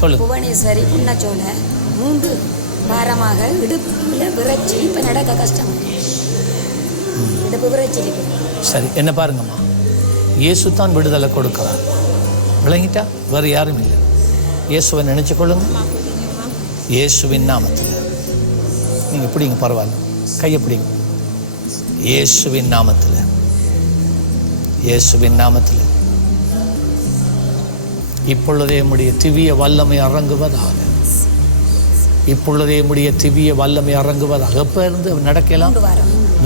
சொல்லுங்க. புவனேஸ்வரி புன்னச்சோல 3 வாரமாக இடுப்புல விரைச்சி இப்போ நடக்க கஷ்டம். இடுப்பு விரைச்சி இருக்கு. சரி, என்ன பாருங்கம்மா, இயேசு தான் விடுதலை கொடுக்கிறார். விளங்கிட்டா? வேறு யாரும் இல்லை. இயேசுவை நினைச்சு கொள்ளுங்க. இயேசுவின் நாமத்தில் நீங்கள் பிடிங்க, பரவாயில்ல, கையை பிடிங்க. இயேசுவின் நாமத்தில், இயேசுவின் நாமத்தில் இப்பொழுதே உம்முடைய திவ்ய வல்லமை இறங்குவதாக. இப்பொழுதே உம்முடைய திவ்ய வல்லமை இறங்குவதாக. எப்போ இருந்து நடக்கலாம்?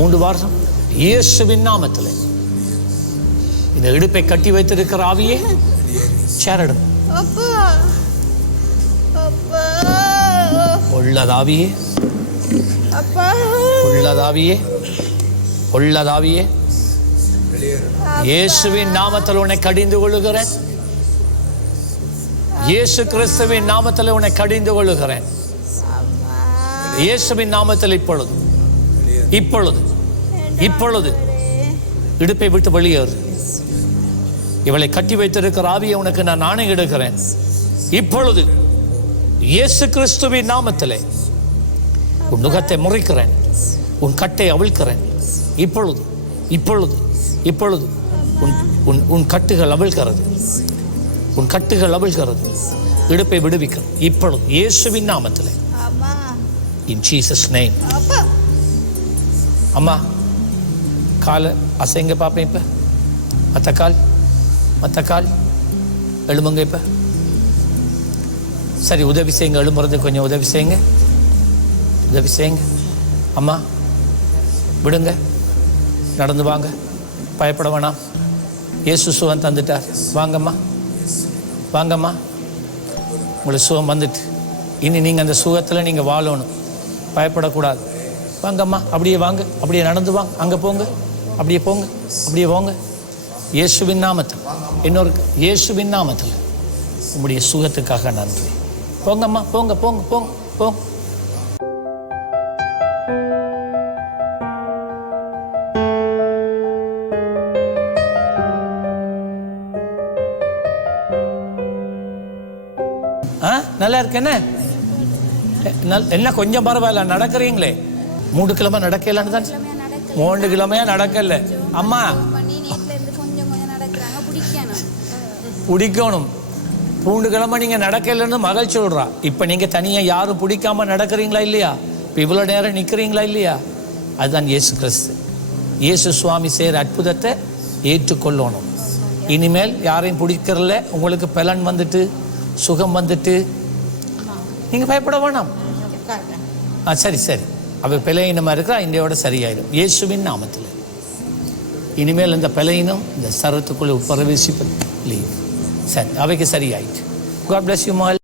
3 வாரம். இயேசுவின் நாமத்தில் இந்த இடுப்பை கட்டி வைத்திருக்கிற ஆவியே சேரடும். உள்ளதாவியே, உள்ளதாவியே, உள்ளதாவியே, இயேசுவின் நாமத்தில் உன்னை கடிந்து கொள்ளுகிறேன். இயேசு கிறிஸ்துவின் நாமத்தில் உன்னை கடிந்து கொள்ளுகிறேன். இயேசுவின் நாமத்தில் இப்பொழுது, இப்பொழுது, இப்பொழுது இடுப்பை விட்டு வெளியேறு. இவளை கட்டி வைத்திருக்கிற ஆவியை உனக்கு நான் ஆணையிடுகிறேன். இப்பொழுது இயேசு கிறிஸ்துவின் நாமத்திலே உன் நுகத்தை முறிக்கிறேன், உன் கட்டை அவிழ்க்கிறேன். இப்பொழுது, இப்பொழுது, இப்பொழுது உன் கட்டுகள் அவிழ்கிறது, உன் கட்டுகள் அவிழ்கிறது. இடுப்பை விடுவிக்கிறேன் இப்பொழுது இயேசுவின் நாமத்திலே. In Jesus name. அம்மா, காலை அசைங்க பார்ப்பேன். இப்போ மற்ற கால் எழும்புங்க. இப்போ சரி, உதவி செய்யுங்க. எழும்புறது கொஞ்சம் உதவி செய்யுங்க, உதவி செய்யுங்க. அம்மா விடுங்க, நடந்து வாங்க, பயப்பட வேணாம். இயேசு சுகம் தந்துட்டார். வாங்கம்மா, வாங்கம்மா, உங்களுக்கு சுகம் வந்துட்டு. இனி நீங்கள் அந்த சுகத்தில் நீங்கள் வாழணும், பயப்படக்கூடாது. வாங்கம்மா, அப்படியே வாங்க, அப்படியே நடந்து வாங்க. அங்கே போங்க, அப்படியே போங்க, அப்படியே போங்க. இயேசுவின் நாமத்தில், இன்னொரு இயேசுவின் நாமத்தில் உங்களுடைய சுகத்துக்காக நன்றி. போங்கம்மா, போங்க, போங்க, போங்க, போங்க. நல்லா இருக்கு. என்ன கொஞ்சம் பரவாயில்ல, நடக்கிறீங்களே. 3 கிழமை நடக்கலான்னு தான். 3 கிழமையா நடக்கல. அம்மா பிடிக்கணும். 3 கிழமை நீங்க நடக்கலன்னு மகள் சொல்றா. இப்ப நீங்க தனியா யாரும் பிடிக்காம நடக்கிறீங்களா இல்லையா? இவ்வளவு நேரம் நிக்கிறீங்களா இல்லையா? அதுதான் இயேசு கிறிஸ்து. இயேசு சுவாமி செய்கிற அற்புதத்தை ஏற்றுக்கொள்ளணும். இனிமேல் யாரையும் பிடிக்கிறல. உங்களுக்கு பலன் வந்துட்டு, சுகம் வந்துட்டு, நீங்க பயப்பட வேணாம். சரி சரி, அவ பிழையினமா இருக்கிறா, இந்தியோட சரியாயிடும் இயேசுவின் நாமத்தில். இனிமேல் இந்த பிழையினம் இந்த சரத்துக்குள்ள பிரவேசிப்பது லீவ். சரி, அவைக்கு சரியாயிட்டு. God bless you all.